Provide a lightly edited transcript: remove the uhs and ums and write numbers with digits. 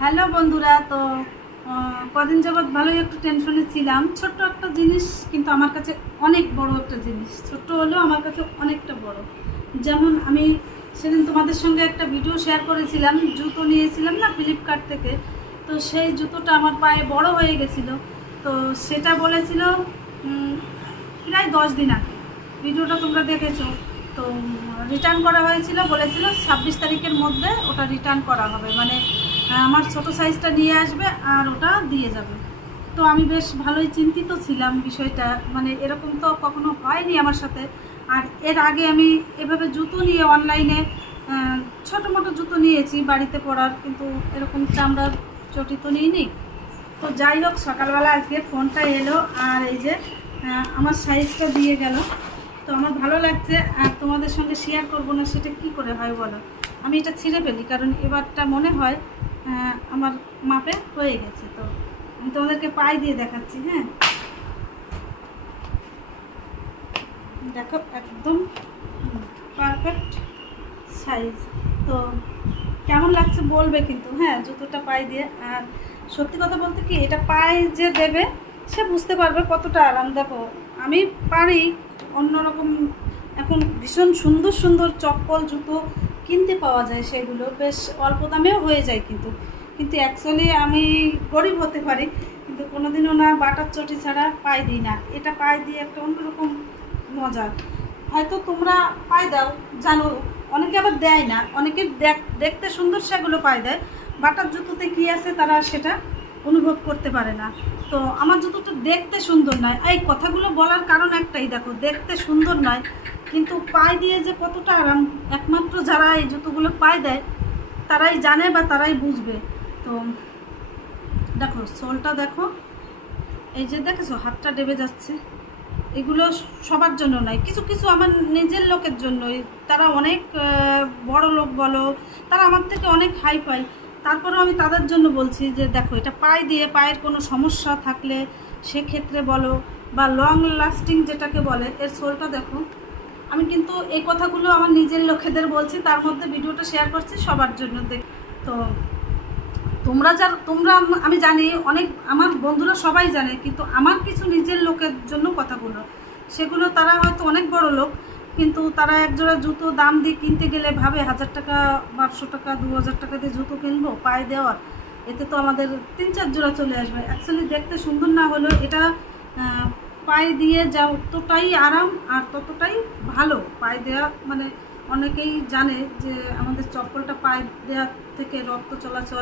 Hello বন্ধুরা, তো কদিন যাবৎ ভালোই একটু টেনশনে ছিলাম। ছোট্ট একটা জিনিস, কিন্তু আমার কাছে অনেক বড় একটা জিনিস। ছোট্ট হলেও আমার কাছে অনেকটা বড়। যেমন আমি সেদিন তোমাদের সঙ্গে একটা ভিডিও শেয়ার করেছিলাম, জুতো নিয়েছিলাম না ফ্লিপকার্ট থেকে। তো সেই জুতোটা আমার পায়ে বড় হয়ে গেছিলো। তো সেটা বলেছিল প্রায় 10 দিন আগে। ভিডিওটা তোমরা দেখেছো। তো রিটার্ন করা হয়েছিল, বলেছিল 26 তারিখের মধ্যে ওটা রিটার্ন করা হবে, মানে আমার ছোট সাইজটা নিয়ে আসবে আর ওটা দিয়ে যাবে। তো আমি বেশ ভালোই চিন্তিত ছিলাম বিষয়টা, মানে এরকম তো কখনো হয়নি আমার সাথে। আর এর আগে আমি এভাবে জুতো নিয়ে অনলাইনে ছোটো মোটো জুতো নিয়েছি বাড়িতে পরার, কিন্তু এরকম চামড়ার চটি তো নিইনি। তো যাই হোক, সকালবেলা আজকে ফোনটা এলো আর এই যে আমার সাইজটা দিয়ে গেল। তো আমার ভালো লাগছে, আর তোমাদের সঙ্গে শেয়ার করবো না সেটা কি করে হয় বলো। আমি এটা ছিঁড়ে ফেলি, কারণ এবারটা মনে হয় আমার মাপে হয়ে গেছে। তো আমি তোমাদেরকে পায়ে দিয়ে দেখাচ্ছি। হ্যাঁ, দেখো একদম পারফেক্ট সাইজ। তো কেমন লাগছে বলবে কিন্তু। হ্যাঁ, জুতোটা পায়ে দিয়ে। আর সত্যি কথা বলতে কি, এটা পায়ে যে দেবে সে বুঝতে পারবে কতটা আরাম। দেখো আমি পারি অন্যরকম, এখন ভীষণ সুন্দর সুন্দর চপ্পল জুতো কিনতে পাওয়া যায়, সেগুলো বেশ অল্প দামেও হয়ে যায়। কিন্তু কিন্তু অ্যাকচুয়ালি আমি গরিব হতে পারি, কিন্তু কোনোদিনও না বাটার চটি ছাড়া পায়ে দিই না। এটা পায়ে দিয়ে একটা অন্যরকম মজা। হয়তো তোমরা পায়ে দাও, জানো, অনেকে আবার দেয় না, অনেকে দেখতে সুন্দর সেগুলো পায়ে দেয়। বাটার জুতোতে কী আছে তারা সেটা অনুভব করতে পারে না। তো আমার জুতোটা দেখতে সুন্দর নয়, এই কথাগুলো বলার কারণ একটাই, দেখো দেখতে সুন্দর নয় কিন্তু পায়ে দিয়ে যে কতটা আরাম, একমাত্র যারা এই জুতোগুলো পায়ে দেয় তারাই জানে বা তারাই বুঝবে। তো দেখো সোলটা দেখো, এই যে দেখেছো হাতটা ডেবে যাচ্ছে। এগুলো সবার জন্য নয়, কিছু কিছু আমার নিজের লোকের জন্যই। তারা অনেক বড় লোক বলো, তারা আমার থেকে অনেক হাই পাই, তারপরেও আমি তাদের জন্য বলছি যে দেখো এটা পায়ে দিয়ে পায়ের কোনো সমস্যা থাকলে সেক্ষেত্রে বলো, বা লং লাস্টিং যেটাকে বলে, এর সোলটা দেখো। আমি কিন্তু এই কথাগুলো আমার নিজের লোকেদের বলছি, তার মধ্যে ভিডিওটা শেয়ার করছি সবার জন্য। তো তোমরা আমি জানি অনেক আমার বন্ধুরা সবাই জানে, কিন্তু আমার কিছু নিজের লোকের জন্য কথাগুলো, সেগুলো তারা হয়তো অনেক বড় লোক, কিন্তু তারা একজোড়া জুতো দাম দিয়ে কিনতে গেলে ভাবে 1000 টাকা 1200 টাকা 2000 টাকা দিয়ে জুতো কিনবো পায়ে দেওয়ার, এতে তো আমাদের 3-4 জোড়া চলে আসবে। অ্যাকচুয়ালি দেখতে সুন্দর না হলেও এটা পায়ে দিয়ে যতটাই আরাম আর ততটাই ভালো। পায়ে দেওয়া মানে অনেকেই জানে যে আমাদের চপ্পলটা পায়ে দেওয়া থেকে রক্ত চলাচল